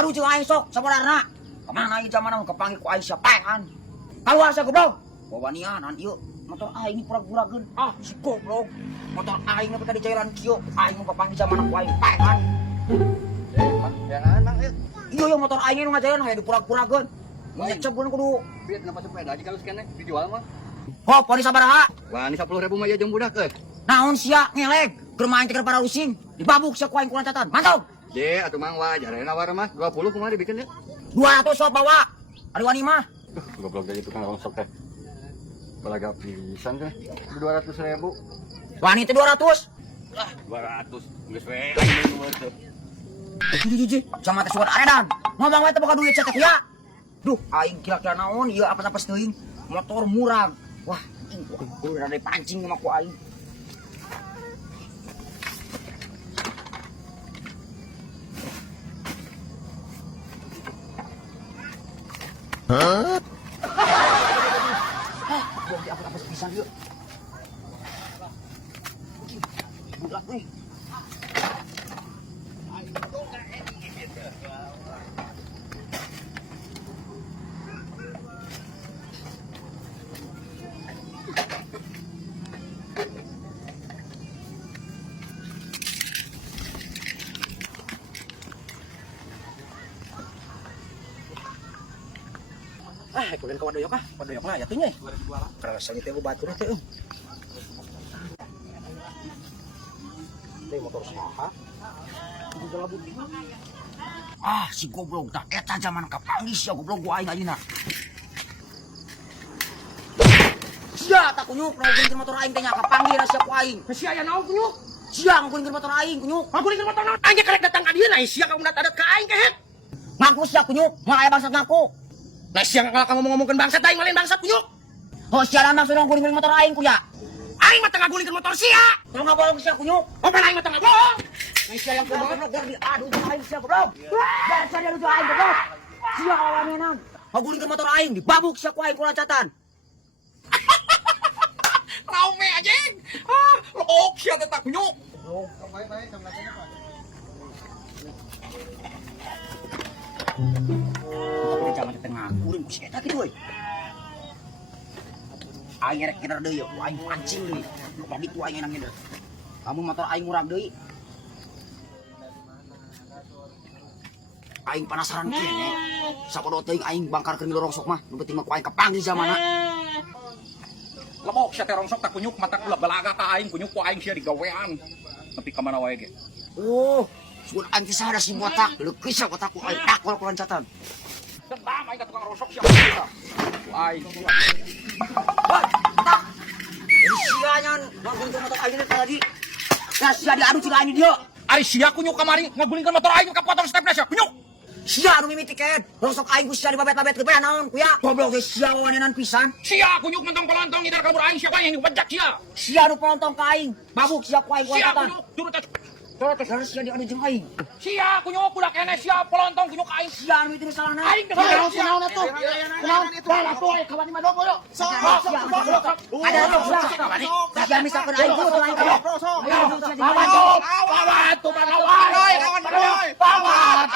diadu jeung aing sok sabarana. Kemana ieu zaman kepanggil ku aing siapaean. Kaluar sa goblok. Wawanianan ieu motor aing pura-purageun. Ah, si goblok. Motor aing nepi ka di cairan kieu. Aing kepanggil zaman ku aing paean. Jangan, Mang. Iya motor aing nu ngajayan aya dipura-purageun. Ngecep kudu. Biar kenapa sepeda aja kalau sekene dijual mah. Oh, poni sabaraha? Wah, ini 10.000 mah ya jeung budak euy. Naon sia ngelek? Keur main teh para using. Dibabuk sia ku aing kurang catatan. Mantap. Je, atuh Mang wajar nawar mah 20 kumaha dibikin ya. 200 sok bawa. Ari wani mah. Goblok jadi tukang rongsok teh. Balaga pisan teh. 200.000. Wani teh 200. Ah, 200. Geus we aing nu teh. Jiji, sama teh suara aredan. Ngomong we teh boga duit cetek ya. Duh, aing kira-kira naon ieu apa-apa teuing. Motor murah. Wah, udah ada pancing sama ku aing. Hah? Belum apa-apa pisan yuk. Budak nih. Kulen ka wadoyok ah, wadoyok lah ya tuh nya. Kerasa teh batur teh. Teh motor saha? Itu galabut. Ah, si goblok tah eta zaman kapanggih sia goblok gua aing ayeuna. Sia tak kunyuk ngagulingkeun motor aing teh nya kapanggih na sia ku aing. Sia aya naon kunyuk? Sia ngagulingkeun motor aing kunyuk. Ngagulingkeun motor naon? Aing karek datang ka dieu na sia ka mendat-adat ka aing kehet. Ngaku sia kunyuk, moal aya bangsat ngaku. Nah sia kalau kamu ngomongkeun bangsat aing malen bangsat kunyuk. Oh sia lanang sudah ngagulingkeun motor aing kuya. Aing mah teu ngagulingkeun motor sia. Kalau enggak bohong sia kunyuk. Oh pan aing mah teu bohong. Nah sia yang goblok biar diadu jeung aing sia goblok. Biar sia diadu jeung aing goblok. Sia lawanenan. Ngagulingkeun motor aing dibabuk sia ku aing ku lancatan. Raume anjing. Ah, lok sia teh tak kunyuk. Tapi jangan di tengah kuring ku sia eta kitu euy. Aing rek kider deui, aing pancing deui. Kepada itu aing nang ngeder. Kamu motor aing murag deui. Aing penasaran kene. Sapodo teuing aing bangkarkeun di rongsok mah, nu penting mah ku aing kapanggih zamana. Lebok sia teh rongsok tak kunyuk mata kula balaga ka aing kunyuk ku aing sia digawean. Tapi ka mana wae ge. Oh, sudah anti sada si botak, leukis sa botakku aing takol ku lancatan. Dendam aing ka tukang rongsok sia kita. Ku aing. Wah, tak. Jadi sia nyan ngagulingkeun motor aing tadi. Nah, sia diadu cina aing di dieu. Ari sia kunyuk kamari ngagulingkeun motor aing ka potong stepna sia kunyuk. Sia anu mimiti tiket. Rongsok aing ku sia dibabet-babet ke bae naon kuya. Goblok ge sia wanenan pisan. Sia kunyuk mentong polontong ngidar kabur aing sia aing bejak sia. Sia anu polontong ka aing. Babuk sia ku aing ku Sia lancatan. kunyuk turut Terus sia diadu jeung aing. sia kunyuk budak kene sia polontong kunyuk aing. Sia anu itu salahna. Aing teh kunaon atuh? Kunaon? Balas tuh aing kawan mah dogo yo. Ada kawani. Sia misalkan aing kudu aing kawan. Bawa tuh banawan. Kawan.